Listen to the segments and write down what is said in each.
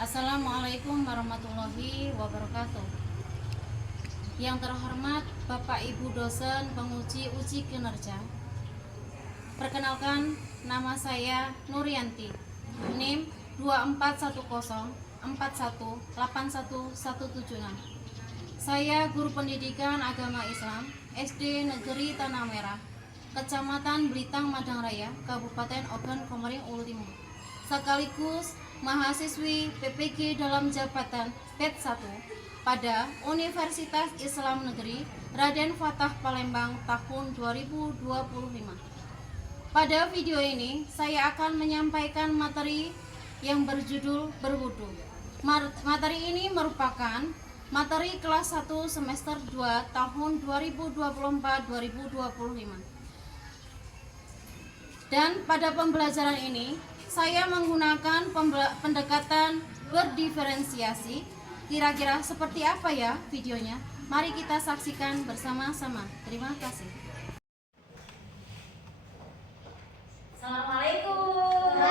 Assalamualaikum warahmatullahi wabarakatuh. Yang terhormat Bapak Ibu dosen penguji uji kinerja. Perkenalkan, nama saya Nurianti. NIM 24104181176. Saya guru pendidikan agama Islam SD Negeri Tanah Merah, Kecamatan Belitang Madang Raya, Kabupaten Ogan Komering Ulu Timur. Sekaligus mahasiswi PPG dalam jabatan PET 1 pada Universitas Islam Negeri Raden Fatah Palembang tahun 2025. Pada video ini saya akan menyampaikan materi yang berjudul berwudu. Materi ini merupakan materi kelas 1 semester 2 tahun 2024-2025. Dan pada pembelajaran ini saya menggunakan pendekatan berdiferensiasi. Kira-kira seperti apa ya videonya? Mari kita saksikan bersama-sama. Terima kasih. Assalamualaikum.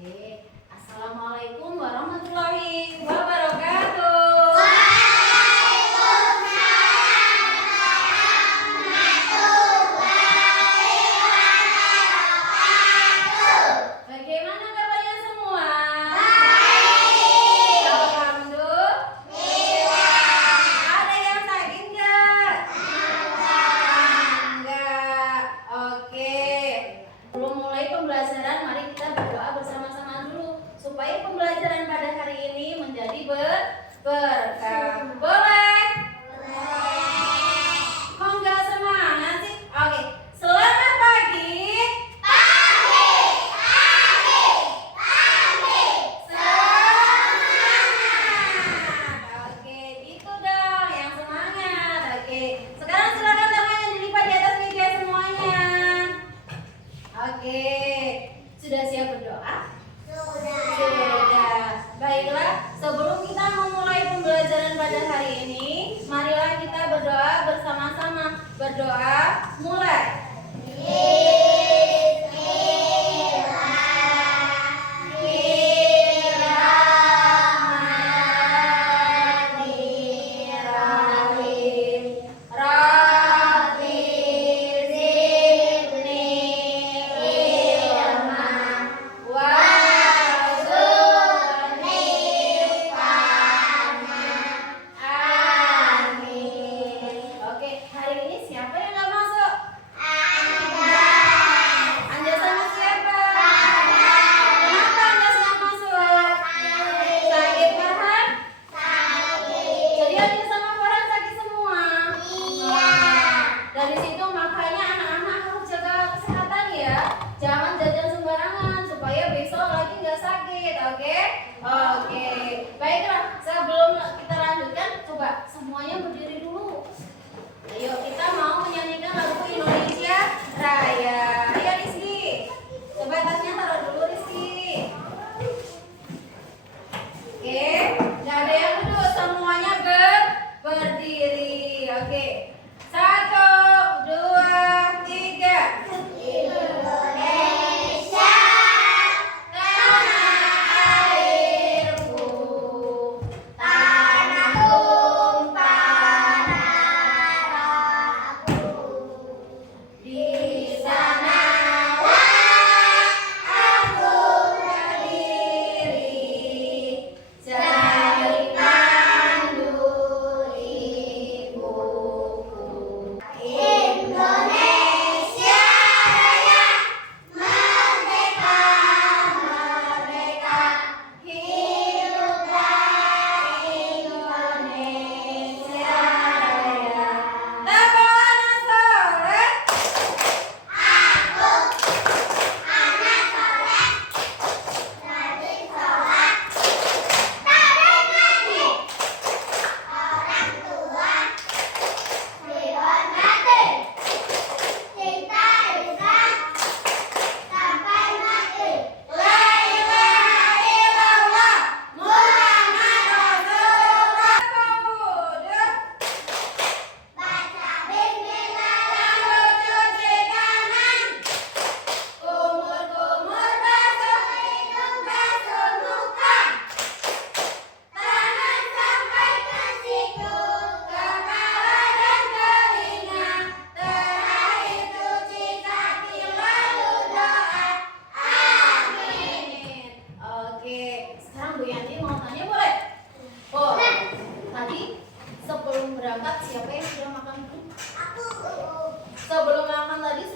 Oke, assalamualaikum warahmatullahi wabarakatuh. Bagaimana kabarnya semua? Baik. Alhamdulillah. Ada yang sakit nggak? Enggak. Oke. Belum mulai pembelajaran, mari kita berdoa bersama-sama dulu supaya pembelajaran pada hari ini menjadi berkah. Boleh? Kok nggak semangat sih? Oke. Selamat pagi. Semangat. Oke, gitu dong, yang semangat. Oke, sekarang silakan tangannya dilipat di atas meja semuanya. Oke, sudah siap berdoa? Sudah. Baiklah, sebelum kita memulai pembelajaran pada hari ini, marilah kita berdoa bersama-sama. Berdoa, mulai. Bismillahirrahmanirrahim. Rabbi zidni ilma warzuqni fahma. Amin. Oke, hari ini siapa yang nggak masuk? Anda sama siapa? Kenapa Anda nggak masuk? Sakit Farhan? Jadi Anda sama Farhan sakit semua? Dari situ makanya anak-anak harus jaga kesehatan ya. Jangan jajan sembarangan supaya besok lagi nggak sakit, oke? Oke. Baiklah, sebelum kita lanjutkan, coba semuanya berdiri dulu. Ayo, kita mau menyanyikan lagu Indonesia Raya. Ayo Rizky, coba tasnya taruh dulu Rizky. Oke, nggak ada yang duduk, semuanya berdiri. Oke, 1, 2, 3. Indonesia tanah airku,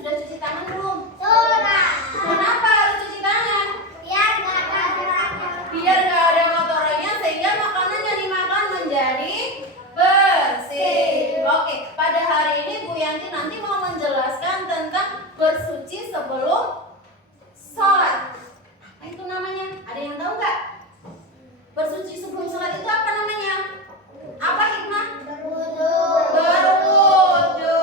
sudah cuci tangan belum? Sudah. Kenapa harus cuci tangan? Biar nggak ada kotorannya. Biar nggak ada kotorannya sehingga makanan yang dimakan menjadi bersih. Oke, pada hari ini Bu Yanti nanti mau menjelaskan tentang bersuci sebelum sholat. Apa itu namanya? Ada yang tahu nggak? Bersuci sebelum sholat itu apa namanya? Apa hikmah? Berwudu. Berwudu.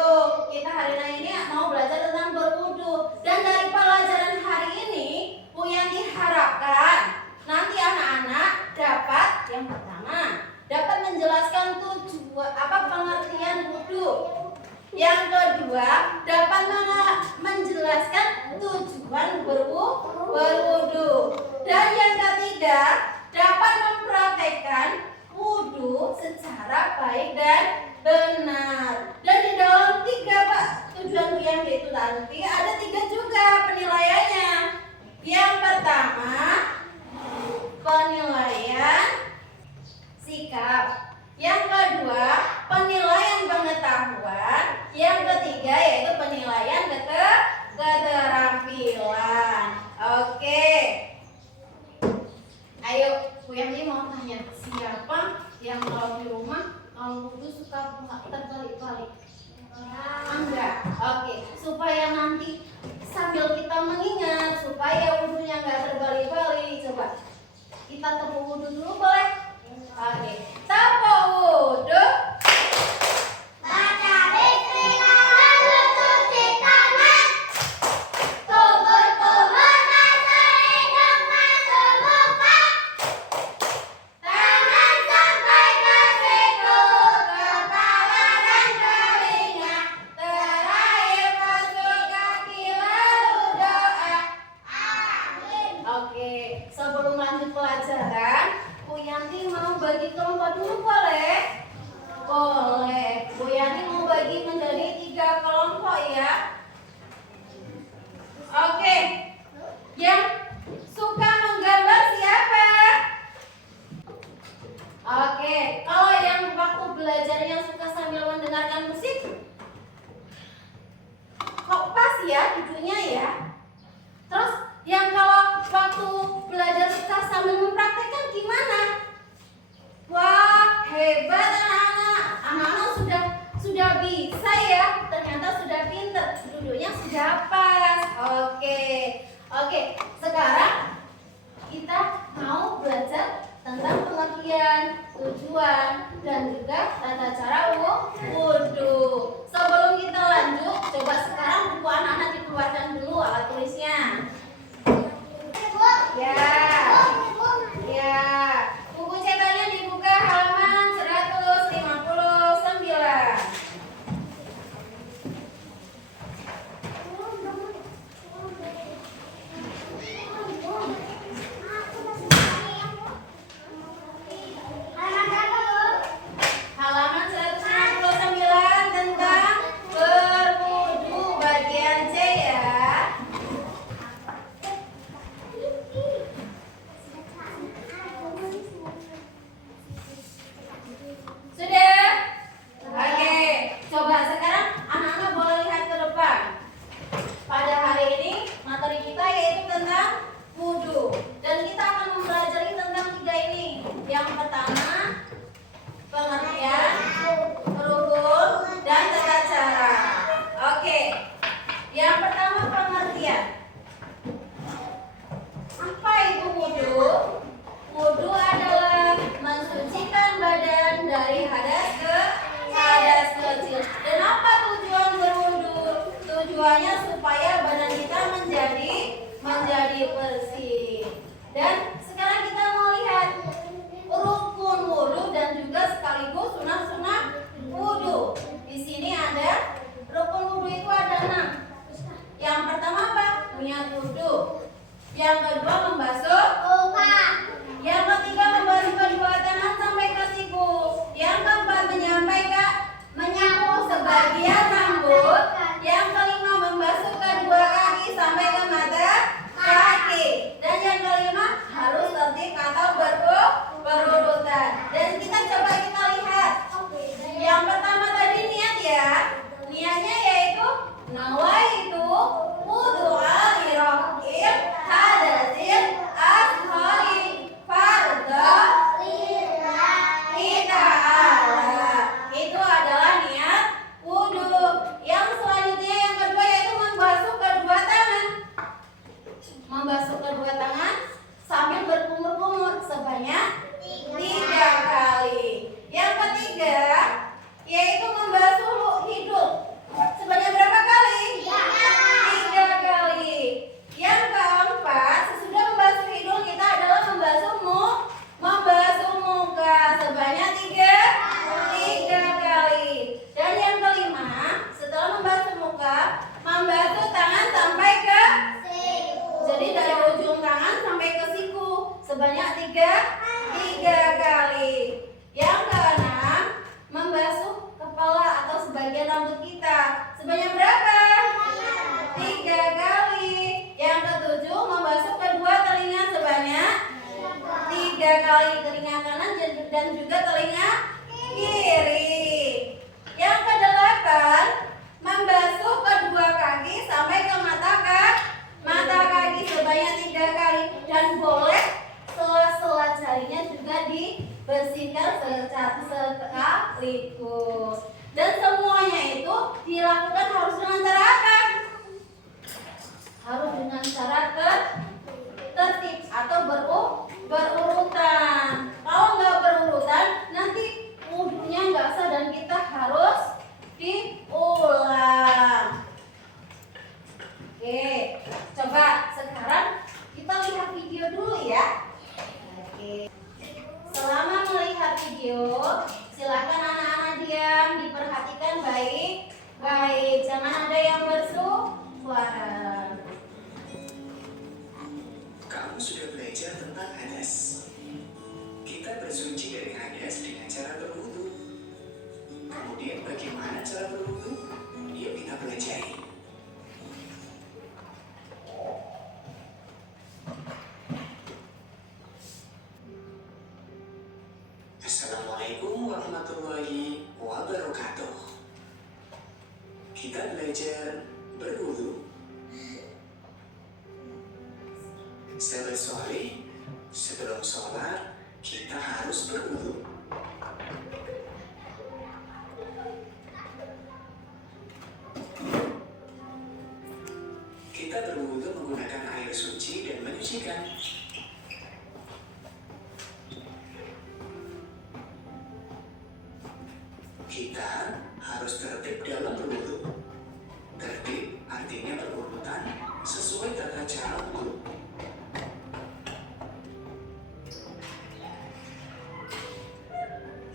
Kita hari ini mau belajar tentang berwudu. Dan dari pelajaran hari ini, Bu Yanti harapkan nanti anak-anak dapat yang pertama dapat menjelaskan pengertian wudu. Yang kedua dapat menjelaskan tujuan berwudu. Dan yang ketiga dapat mempraktekkan wudu secara baik dan benar. Dan di dalam 3 tujuan yang itu nanti ada 3 juga penilaiannya. Yang pertama penilaian sikap. Yang kedua penilaian pengetahuan. Yang ketiga yaitu penilaian keterampilan. Oke. Ayo, Bu Yanti mau tanya, siapa yang kalau di rumah kalau wudu suka terbalik-balik? Enggak. Oke, supaya nanti sambil kita mengingat supaya wudunya enggak terbalik-balik, coba kita tepuk wudu dulu boleh? Oke, tepuk wudu. Baca bismillah lalu cuci tangan. Kumur-kumur masuk hidung masuk muka. Tangan sampai ke siku, kepala dan telinga. Terakhir masuk kaki lalu doa. Amin. Oke, sebelum lanjut pelajaran, Bu Yanti mau bagi kelompok dulu boleh? Boleh. Bu Yanti mau bagi menjadi 3 kelompok ya. Oke. Yang suka menggambar siapa? Oke, kalau yang waktu belajarnya suka sambil mendengarkan musik, kok pas ya duduknya ya? Terus yang kalau waktu belajar suka sambil mempraktekkan gimana? Wah, hebat anak-anak. Anak-anak sudah bisa ya. Ternyata sudah pinter. Duduknya sudah pas. Oke. Sekarang kita mau belajar tentang pengertian, tujuan, dan juga tata cara wudu. Sebelum kita lanjut, coba sekarang buku anak-anak dikeluarkan dulu alat tulisnya. Ya, buku cetaknya dibuka halaman 159. Halaman 159 tentang berwudu bagian C ya. Sudah? Oke. Coba sekarang anak-anak boleh lihat ke depan. Pada hari ini materi kita yaitu tentang wudu. Dan kita akan mempelajari tentang 3 ini. Yang pertama pengertian, rukun, dan tata cara. Oke. Yang pertama pengertian. Apa itu wudu? Wudu adalah mensucikan badan dari hadas ke hadas kecil. Dan apa tujuan berwudu? Tujuannya supaya badan kita menjadi bersih. Dan sekarang kita mau lihat rukun wudu dan juga sekaligus sunah-sunah wudu. Di sini ada rukun wudu itu ada 6. Yang pertama apa? Punya wudu. Yang kedua membasuh Lupa. Yang ketiga membasuh kedua tangan sampai ke siku. Yang keempat menyapu sebagian rambut. Yang kelima membasuh kedua kaki sampai ke mata kaki. Dan yang kelima harus tertib atau berurutan. Dan kita lihat. Yang pertama tadi niat ya. Niatnya yaitu nawaitu tiga kali. Yang keenam, membasuh kepala atau sebagian rambut kita. Sebanyak berapa? 3 kali. Yang ketujuh, membasuh kedua telinga sebanyak 3 kali, telinga kanan dan juga telinga kiri. Yang kedelapan, membasuh kedua kaki sampai ke mata kaki sebanyak 3 kali, dan boleh sela-sela jarinya juga dibersihkan sekaligus. Dan semuanya itu dilakukan harus dengan cara apa? Harus dengan cara tertib atau berurutan. Kalau nggak berurutan, nanti wudhunya nggak sah dan kita harus diulang. Oke, coba sekarang kita lihat video dulu ya. Oke. Selama melihat video, silakan anak-anak diam, diperhatikan baik-baik. Jangan ada yang bersuara. Kamu sudah belajar tentang hadas. Kita bersuci dari hadas dengan cara berwudu. Kemudian bagaimana cara berwudu? Yuk kita pelajari. Assalamualaikum warahmatullahi wabarakatuh. Kita belajar berwudu. Sahabat soleh, sebelum sholat kita harus berwudu. Kita berwudu menggunakan air suci dan menyucikan. Kita harus tertib dalam berwudu. Tertib artinya berurutan sesuai tata cara wudu.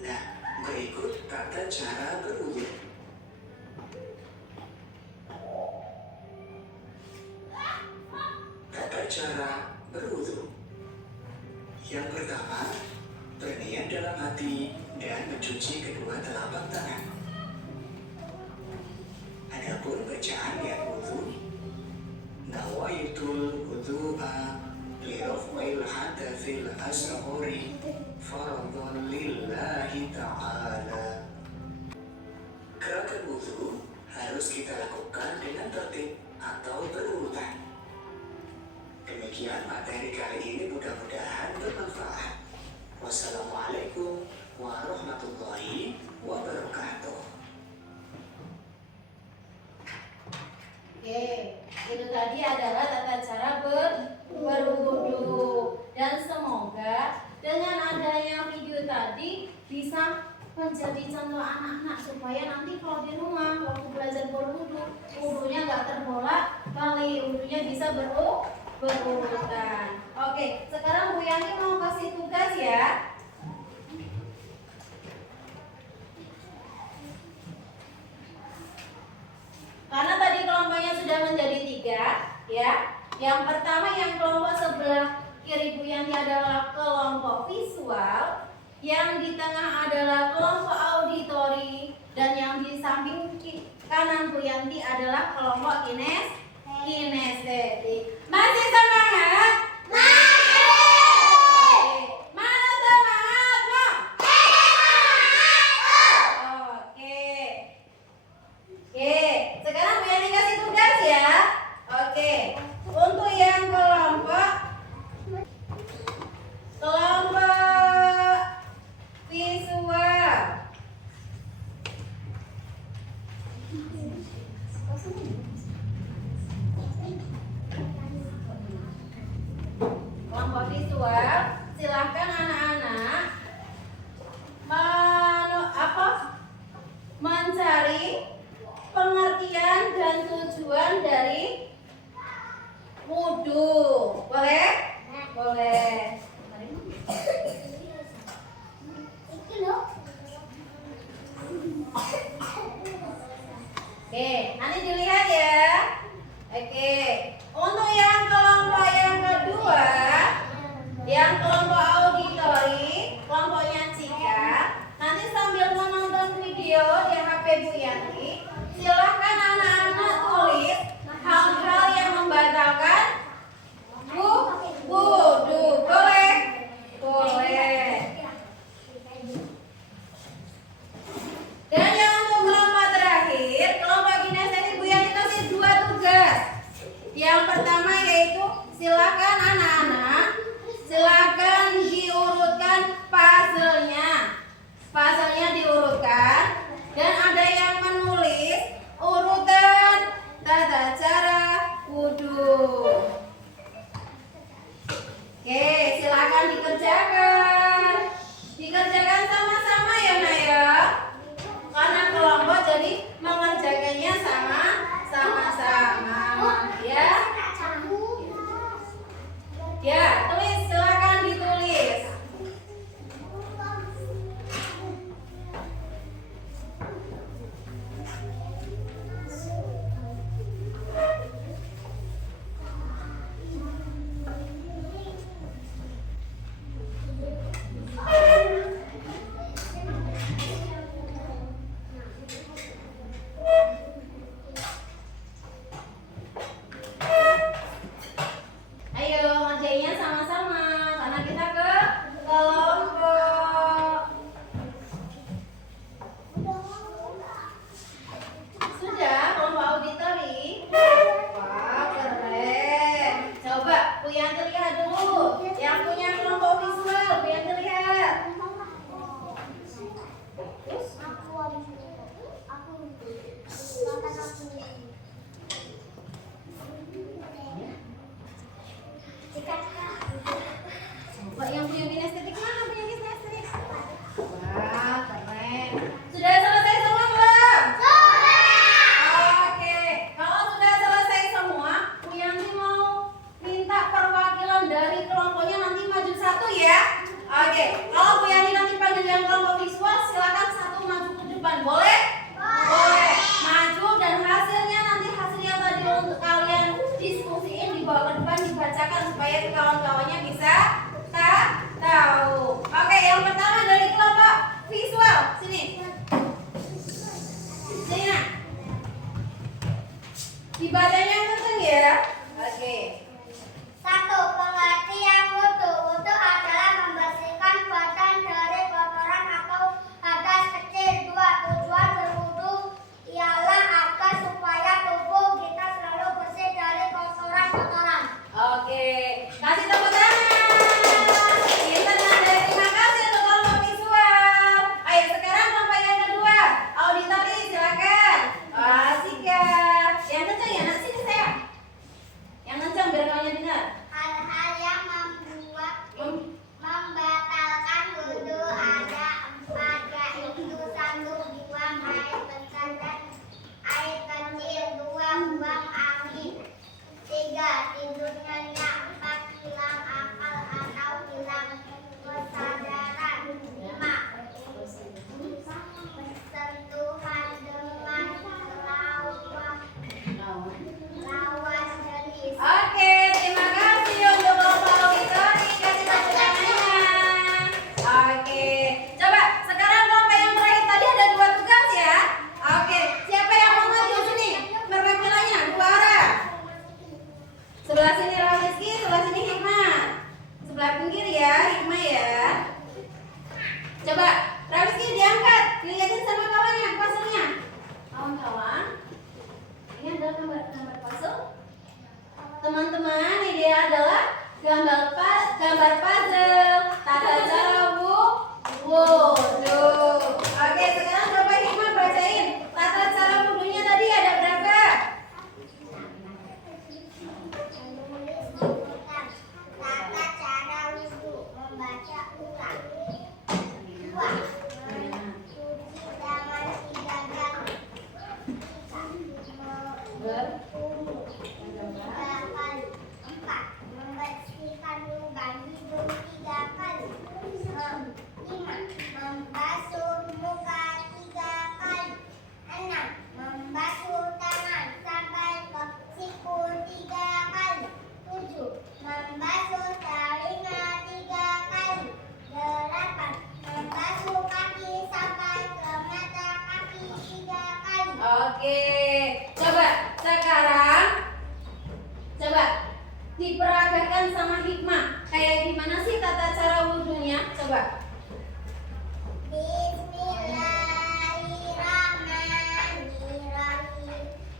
Nah, berikut tata cara berwudu. Tata cara berwudu. Yang pertama, berniat dalam hati dan mencuci kedua telapak tangan. Adapun bacaan niat wudu, nawaitul wudu'a li raf'il hadathil asghari fardhan lillahi ta'ala. Gerakan wudu harus kita lakukan dengan tertib atau berurutan. Demikian materi kali ini, mudah-mudahan bermanfaat. Wassalamualaikum warahmatullahi wabarakatuh. Oke, itu tadi adalah tata cara berwudu. Dan semoga dengan adanya video tadi bisa menjadi contoh anak-anak supaya nanti kalau di rumah waktu belajar berwudu, wudunya nggak terbolak-balik, wudunya bisa berurutan. Oke, sekarang Bu Yanti mau kasih tugas ya. Karena tadi kelompoknya sudah menjadi 3, ya. Yang pertama yang kelompok sebelah kiri Bu Yanti adalah kelompok visual, yang di tengah adalah kelompok auditori, dan yang di samping kanan Bu Yanti adalah kelompok kinestetik. Masih semangat? Mana semangatmu? Oke. Oke, sekarang Bu Yani kasih tugas ya. Oke, untuk yang kelompok visual. Kelompok visual, silahkan anak-anak mencari pengertian dan tujuan dari wudu. Boleh? Boleh. Oke, nanti dilihat ya. Oke, untuk yang kelompok yang kedua, yang kelompok Yang pertama yaitu silakan anak-anak, silakan diurutkan puzzle-nya. Puzzle-nya diurutkan dan ada yang menulis urutan tata cara wudhu. Oke, silakan dikerjakan. Dikerjakan sama-sama ya Naya. Karena kelompok jadi mengerjakannya sama-sama ya. Ya, tulis, silakan ditulis. Ayo ngerjainnya sama-sama karena kita ke kelompok. Sudah kelompok auditori? Wah, keren. Coba Bu Yanti lihat dulu. Yang punya kelompok visual, Bu Yanti lihat. Coba yang punya kinestetik mana punya kinestetik? Wah, keren. Sudah selesai semua belum? Oke, kalau sudah selesai semua, Bu Yanti mau minta perwakilan dari kelompoknya nanti maju satu ya. Oke, kalau Bu Yanti nanti panggil yang kelompok visual, silakan satu maju ke depan, boleh? Boleh. Maju dan hasilnya nanti hasil yang tadi untuk kalian diskusiin dibawa ke depan dibacakan supaya kawan-kawannya bisa tahu. Oke, yang pertama dari kelompok visual, sini. Sini nak. Dibacanya kenceng ya. Oke. 1. Pengertian wudhu. Wudhu adalah membersihkan badan dari kotoran atau hadas kecil. 2. Tujuan berwudhu ialah agar supaya tubuh kita selalu bersih dari kotoran-kotoran. Oke. Kasih tepuk tangan. Kita nandai terima kasih untuk kelompok visual. Ayo sekarang kelompok yang kedua, auditori silakan. Asik ya. Yang kencang ya, nak sini saya. Yang kencang biar kawannya dengar. Hal-hal yang membatalkan wudhu ada 4, yaitu 1. Buang air besar dan air kecil. 2. Buang angin. 3. Tidur nyenyak. 4. Hilang akal atau hilang kesadaran. 5. Sentuhan dengan lawan jenis. Oke, terima kasih untuk kelompok auditori. Kasih tepuk tangannya. Oke, coba sekarang kelompok yang terakhir tadi ada 2 tugas ya. Oke, siapa yang mau maju sini? Perwakilannya 2 orang. Sebelah sini Rizky, sebelah sini Hikmah. Sebelah pinggir ya, Hikmah ya. Coba, Rizky diangkat, dilihatin sama kawannya, puzzle-nya. Kawan-kawan, ini adalah gambar puzzle. Teman-teman, ini dia adalah gambar puzzle tata cara wudhu. Oke, sekarang coba Hikmah bacain tata cara wudhunya tadi ada berapa? Tata cara wudhu. Membaca ulang. 2. Cuci tangan 3 kali. 3 kali. 4. Membersihkan lubang hidung 3 kali. 5. Membasuh muka 3 kali. 6. Membasuh tangan sampai ke siku 3 kali. 7. Membasuh telinga 3 kali. 8. Membasuh kaki sampai ke mata kaki 3 kali. Oke, coba sekarang coba diperagakan sama Hikmah. Kayak gimana sih tata cara wudhunya? Coba. Bismillahirrahmanirrahim.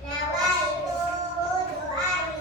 Nawaitu wudu'a li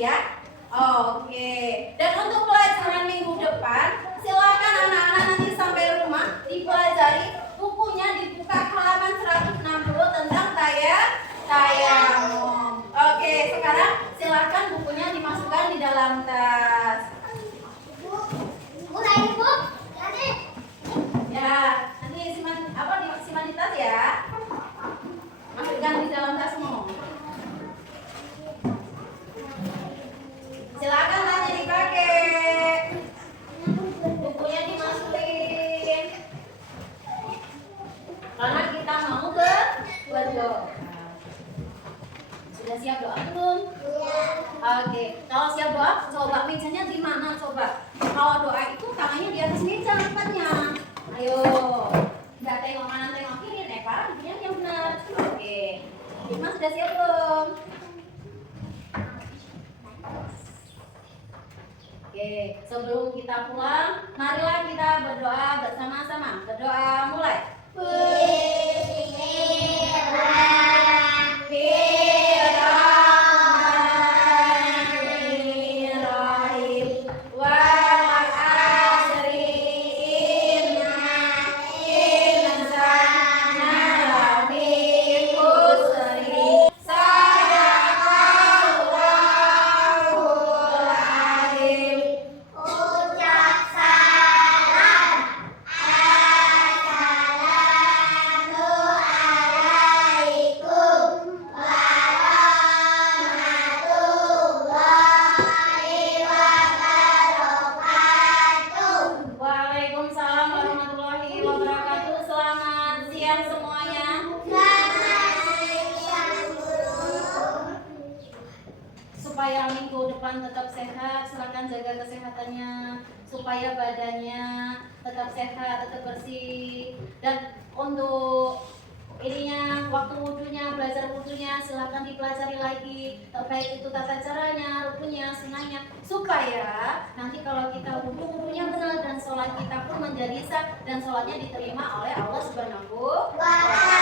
ya. Oke. Dan untuk pelajaran minggu depan, silakan anak-anak nanti sampai rumah dipelajari bukunya, dibuka halaman 160 tentang tayamum. Oke, sekarang silakan bukunya dimasukkan di dalam tas. Udah ibu, nanti Ya, nanti disimpan di tas ya. Masukkan di dalam tasmu. Silakan nanti dipakai. Bukunya dimasukin. Karena kita mau ke doa. Sudah siap doa belum? Oke, kalau siap doa, coba mejanya di mana coba? Kalau doa itu tangannya di atas meja tempatnya. Ayo, nggak tengok kanan tengok kiri, Neva, yang benar. Oke, Mas sudah siap belum? Oke, sebelum kita pulang, marilah kita berdoa bersama-sama. Berdoa mulai. Bismillahirrahmanirrahim. Wal asri innal insana lafi khusr. Sadaqallahul azim. ucap salam. Assalamualaikum warahmatullahi wabarakatuh. Waalaikumsalam warahmatullahi wabarakatuh. Selamat siang semuanya. Supaya minggu depan tetap sehat, silakan jaga kesehatannya. Supaya badannya tetap sehat, tetap bersih. Dan untuk ininya, waktu wudhunya, belajar wudhunya, silakan dipelajari lagi. Baik itu tata caranya, rukunnya, sunahnya, supaya nanti kalau kita wudhunya benar dan sholat kita pun menjadi sah dan sholatnya diterima oleh Allah Subhanahu wa Ta'ala.